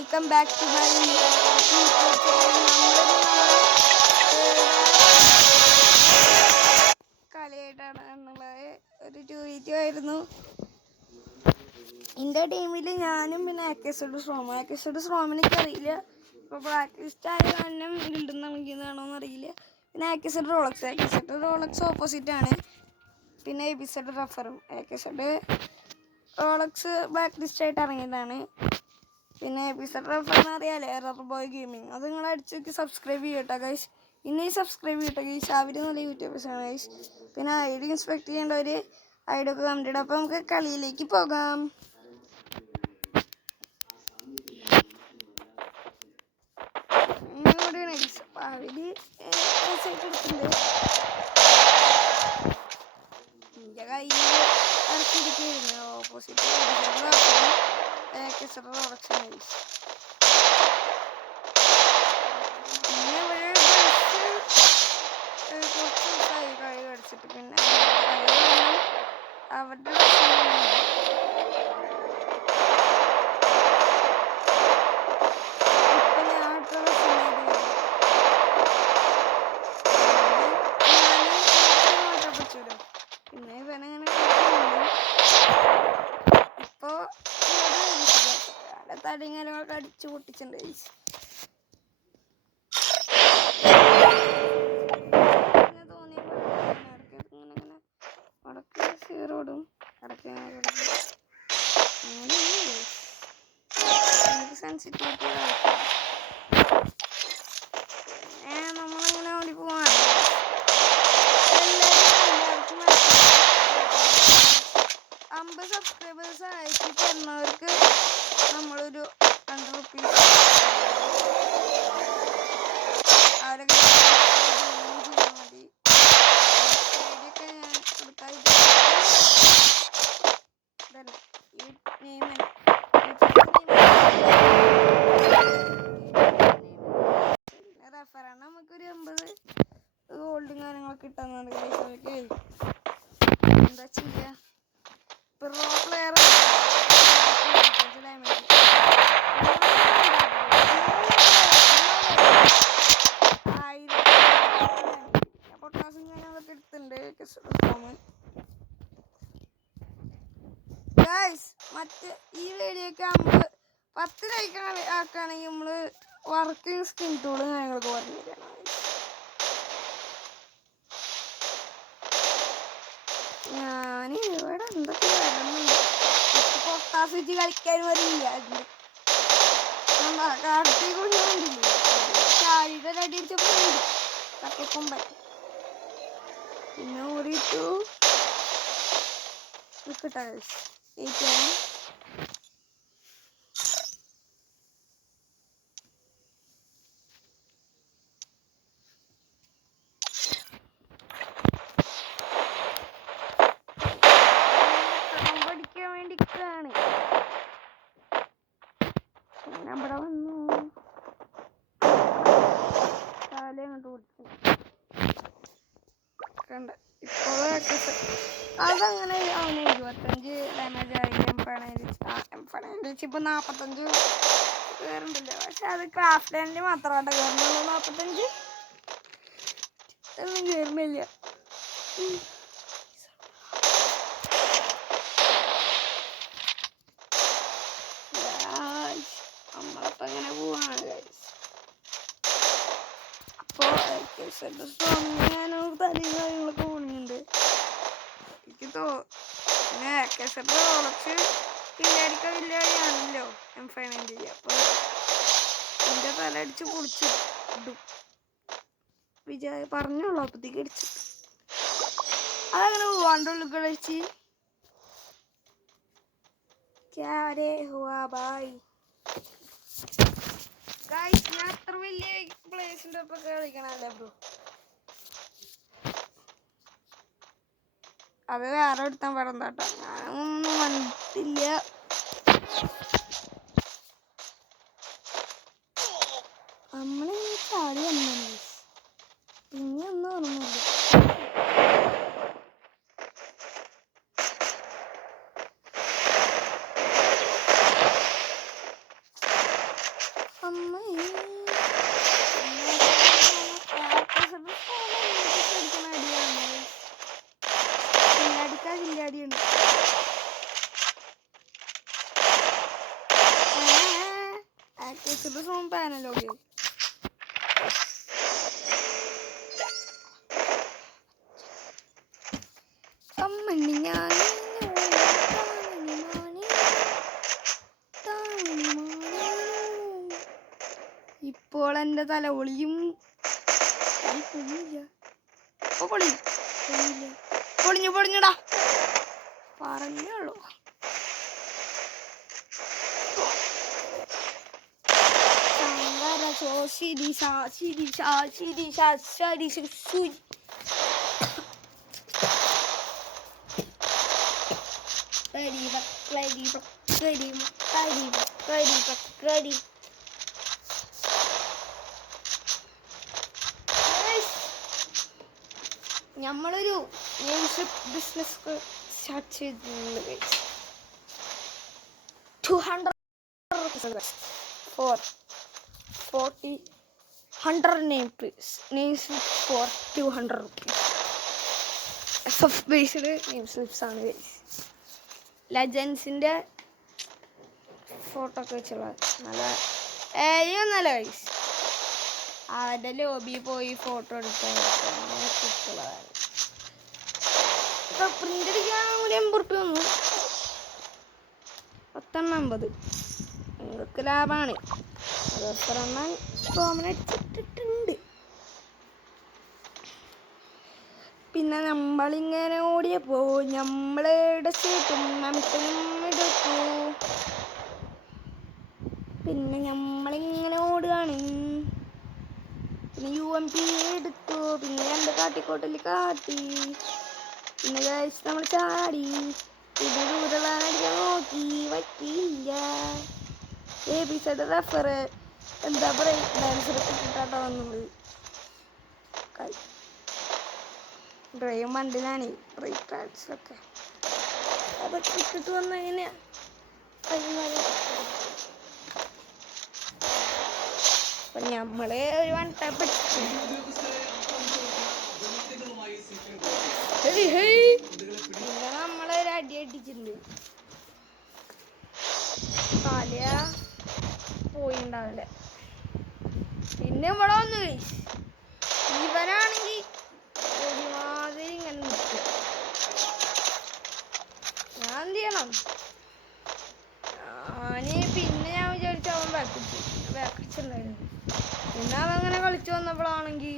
Welcome back to my YouTube കളിയായിട്ടാണ് എന്നുള്ളത് ഒരു വീഡിയോ ആയിരുന്നു. എൻ്റെ ടീമിൽ ഞാനും പിന്നെ ആക്കേസോട് സ്ട്രോമിനെ എനിക്കറിയില്ല. ഇപ്പോൾ ബ്ലാക്ക് ലിസ്റ്റ് ആയ കാരണം ഗിൽഡിൽ നിന്ന് ഇറങ്ങിയതാണോന്ന് അറിയില്ല. പിന്നെ ആക്കേസോട് റോളക്സ് ഓപ്പോസിറ്റാണ്. പിന്നെ എബിസഡ് റഫറും ആക്കേസോട് റോളക്സ് ബ്ലാക്ക് ലിസ്റ്റ് ആയിട്ട് ഇറങ്ങിയതാണ്. പിന്നെ എബിസഡ് റഫർ എന്ന് അറിയാലേ റബ്ബർ ബോയ് ഗെയിമിങ്. അത് നിങ്ങൾ അടിച്ചേക്ക് സബ്സ്ക്രൈബ് ചെയ്യട്ടോ ഗൈസ്. ഇനിയും സബ്സ്ക്രൈബ് ചെയ്യട്ടോ ഗൈസ്. അവർ നല്ല യൂട്യൂബേഴ്സാണ് ഗൈസ്. പിന്നെ ഐഡി ഇൻസ്പെക്ട് ചെയ്യേണ്ടവർ ഐഡി ഒക്കെ കണ്ടിട്ട്. അപ്പോൾ നമുക്ക് കളിയിലേക്ക് പോകാം. ഇവിടെയാണ് ഗൈസ്. അപ്പോൾ അവർ എടുത്തിട്ടുണ്ട്. എൻ്റെ കയ്യിൽ ഇറക്കിയിരിക്കുകയായിരുന്നു ഓപ്പോസിറ്റ് പ്രൊഡക്ഷൻ ഗൈസ്. പിന്നെ കുറച്ച് ദിവസമായി കളി കളിച്ചിട്ട്. പിന്നെ അവരുടെ പിന്നെ ഇവനങ്ങനെ ഇപ്പോൾ തടിങ്ങലൊക്കെ അടിച്ചു പൊട്ടിച്ചിട്ടുണ്ട്. സീറോടും സെൻസിറ്റിവിറ്റി നമ്മളിങ്ങനെ ഓടി പോവാണ്. 50 സബ്സ്ക്രൈബേഴ്സ് അയച്ചു തരുന്നവർക്ക് നമ്മളൊരു 100 റുപ്പീസ് അവരൊക്കെ മതി. ഐഡിയൊക്കെ ഞാൻ കൊടുക്കാൻ റെഫറാണ്. നമുക്കൊരു 50 ഗോൾഡും കാര്യങ്ങളൊക്കെ കിട്ടുന്നുണ്ട്. ഓക്കെ, എന്താ ചെയ്യുക? പ്രോ പ്ലെയർ പൊട്ടാസും ഞാനതൊക്കെ എടുത്തിട്ടുണ്ട്. ഗൈസ്, മറ്റേ ഈ വീഡിയോക്ക് 10 ലൈക്ക് ആക്കുകയാണെങ്കിൽ നമ്മൾ വർക്കിംഗ് സ്കിൻ ടൂള് കാര്യങ്ങളൊക്കെ പറഞ്ഞു തരണം. ഞാൻ ഇവിടെ എന്തൊക്കെ വരുന്നുണ്ട്. പൊട്ടാസ് വെച്ച് കളിക്കാൻ വരില്ല. കാട്ടി കൊണ്ടുവന്നില്ലേ ചാടിയുടെ അടിച്ചപ്പോൾ തട്ടിക്കൊമ്പൻ പിന്നെ ഓടിയിട്ടു നിൽക്കട്ടെ. പഠിക്കാൻ വേണ്ടിക്കാണ് നമ്മുടെ വന്നു കാലം അങ്ങോട്ട് കൊടുത്തു കണ്ട. ഇപ്പോൾ അതങ്ങനെ അവന് 25 ഡാമേജ് ആയി. എംഫണേജ് ഇപ്പോൾ 45 കയറുന്നില്ല. പക്ഷെ അത് ക്രാഫ്റ്റ് ലാൻഡിൽ മാത്രമായിട്ട് കയറുന്നുള്ളൂ. 45 ഒന്നും കയറുന്നില്ല. നമ്മളപ്പോൾ അങ്ങനെ പോവാണ്. അപ്പോൾ ഞാനോ തലയും കാര്യങ്ങളൊക്കെ പോകുന്നുണ്ട്. എനിക്ക് പിന്നെ കേസറ്റ് റോളക്സ് വില്ലാടിയാണല്ലോ എംഫൈനൻ്റ്. അപ്പോൾ എൻ്റെ തല അടിച്ച് പൊളിച്ചിടും പറഞ്ഞോളൂ. അപ്പത്തേക്ക് അടിച്ചു അതങ്ങനെ പോവാണ്ടുള്ളു കളിച്ച് ഞാൻ അത്ര വലിയ പ്ലേസിൻ്റെ ഒപ്പം കളിക്കണല്ലേ ബ്രോ. അത് വേറെ എടുത്താൻ പറഞ്ഞാട്ടോ. ഞാനൊന്നും വന്നിട്ടില്ല. നമ്മളിങ്ങനെ ചാടി വന്നു. പിന്നെ ഒന്നും ഓർമ്മയില്ല. അമ്മേ ില്ലാടിയുണ്ട് പാനലോക്കെ കമ്മണ്ണി ഞാൻ ഇപ്പോൾ എൻ്റെ തലപൊളിയും പൊളിഞ്ഞടാ പറഞ്ഞോളൂ നമ്മളൊരു ബിസിനസ് സ്റ്റാർട്ട് ചെയ്തിട്ടുണ്ട് 200 for 100 names for 200 rupees. SF based name slips ആണ് ലെജൻസിന്റെ ഫോട്ടോ ഒക്കെ വെച്ചുള്ള നല്ല ഒന്നല്ല ഗൈസ് അവരുടെ ലോബി പോയി ഫോട്ടോ എടുക്കാൻ പ്രിന്റ് അടിക്കാൻ ഒരു 80 റുപ്യ വന്നു 10 നിങ്ങൾക്ക് ലാഭമാണ് അടിച്ചിട്ടിട്ടുണ്ട്. പിന്നെ നമ്മളിങ്ങനെ ഓടിയപ്പോ നമ്മളുടെ സീറ്റും നമുക്കും എടുത്തു. പിന്നെ നമ്മളിങ്ങനെ ഓടുകയാണ്. പിന്നെ UMP എടുത്തു. പിന്നെ 2 കാട്ടിക്കോട്ടല് കാട്ടി. പിന്നെ ഗൈസ് നമ്മൾ ചാടി. പിന്നെ ദൂരടിക്കാൻ നോക്കി പറ്റിയില്ല. എപ്പിസോഡ് റെഫർ എന്താ പറയുക ഡാൻസറൊക്കെ ഇട്ടിട്ടാട്ടോ വന്നത്. ഡ്രൈവ് മണ്ടിലാണ് ബ്രേക്ക് ഡാൻസിലൊക്കെ അതൊക്കെ ഇട്ടിട്ട് വന്നു കഴിഞ്ഞാൽ അപ്പം നമ്മള് ഒരു വൺടാപ്പ് പിന്നെ നമ്മളൊരു അടി അടിച്ചിട്ടുണ്ട്. തല പോയിണ്ടാവില്ല. പിന്നെ ഇവിടെ വന്നു ഇവനാണെങ്കിൽ ഒരുമാതിരി ഇങ്ങനെ നിൽക്കും. ഞാൻ എന്ത് ചെയ്യണം? പിന്നെ ഞാൻ വിചാരിച്ചു അവൻ ബാക്കിച്ചുണ്ടായിരുന്നു. പിന്നെ അവങ്ങനെ കളിച്ചു വന്നപ്പോഴാണെങ്കിൽ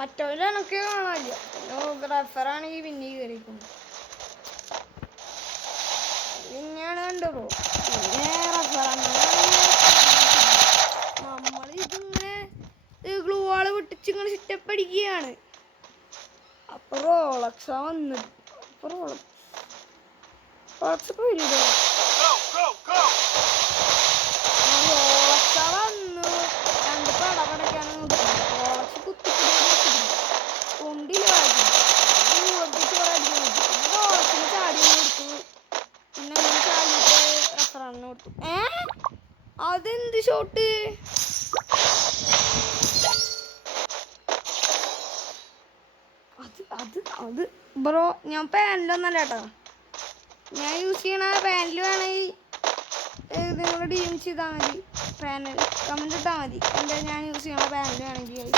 മറ്റവരൊക്കെ കാണാനില്ല. പിന്നെ റഫറാണെങ്കിൽ പിന്നെ കയറിക്കുന്നു. പിന്നെയാണ് കണ്ടപ്പോ പിന്നെ നമ്മൾ ഇതിങ്ങനെ ഗ്ലൂ വാള് പൊട്ടിച്ച് ഇങ്ങനെ സെറ്റപ്പ് അടിക്കുകയാണ്. അപ്പൊ റോളക്സാ വന്നു. അപ്പൊ റോളക്സ് വരൂലോ. റോളക്സാ വന്നു 2 പടപടയ്ക്കാണ് നോക്കുന്നത്. റോളക്സ് കൊണ്ടില്ല റോളക്സിന് ചാടി കൊടുത്തു. പിന്നെ ചാടിയിട്ട് റഫറാണ് കൊടുത്തു. അതെന്ത് ഷോട്ട്? അത് ബ്രോ ഞാൻ പാനലൊന്നല്ല കേട്ടോ. ഞാൻ യൂസ് ചെയ്യണ പാനൽ വേണമെങ്കിൽ നിങ്ങൾ DM ചെയ്താൽ മതി. പാനൽ കമന്റ് ഇട്ടാൽ മതി. എന്താ ഞാൻ യൂസ് ചെയ്യണ പാനൽ വേണമെങ്കിൽ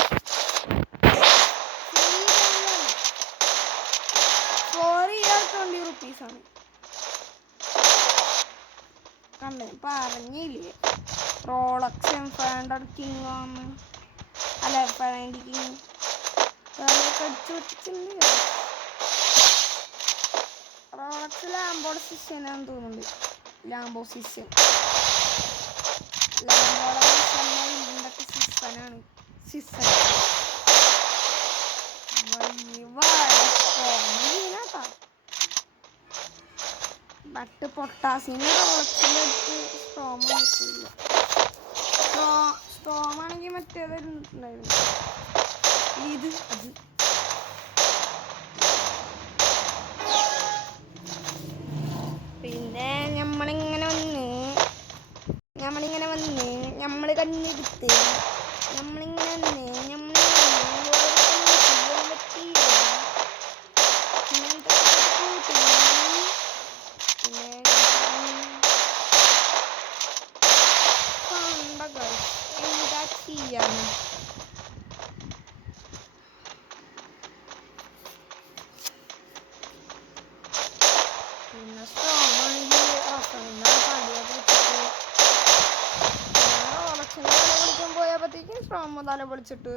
20 rupees ആണ്. കണ്ടേ പറഞ്ഞില്ലേ റോളക്സ് M500 കിങ് ആണ്. അല്ല M590 കിങ് അടിച്ചു വെച്ചിട്ടുണ്ട്. റോളക്സ് ലാംബോ സിഷ്യനാന്ന് തോന്നുന്നുണ്ട്. ലാംബോ സിഷ്യൻ സിസനാണ്. സിസൻ ബട്ട് പൊട്ടാസിന് റോളക്സിൻ്റെ അടുത്ത് സ്ട്രോമ് കിട്ടില്ല. സ്ട്രോം ആണെങ്കിൽ മറ്റേതായിരുന്നു ഇത്. അത് പിന്നെ നമ്മളിങ്ങനെ വന്ന് തന്നെ നമ്മൾ കണ്ണെടുത്ത് നമ്മളിങ്ങനെ ചെയ്യാൻ പറ്റിയില്ല. ഇങ്ങനത്തെ എന്താ ചെയ്യാൻ? പിന്നെ സ്ട്രോങ് വിളിക്കാൻ പോയപ്പോഴത്തേക്കും സ്ട്രോങ് തല പൊളിച്ചിട്ട്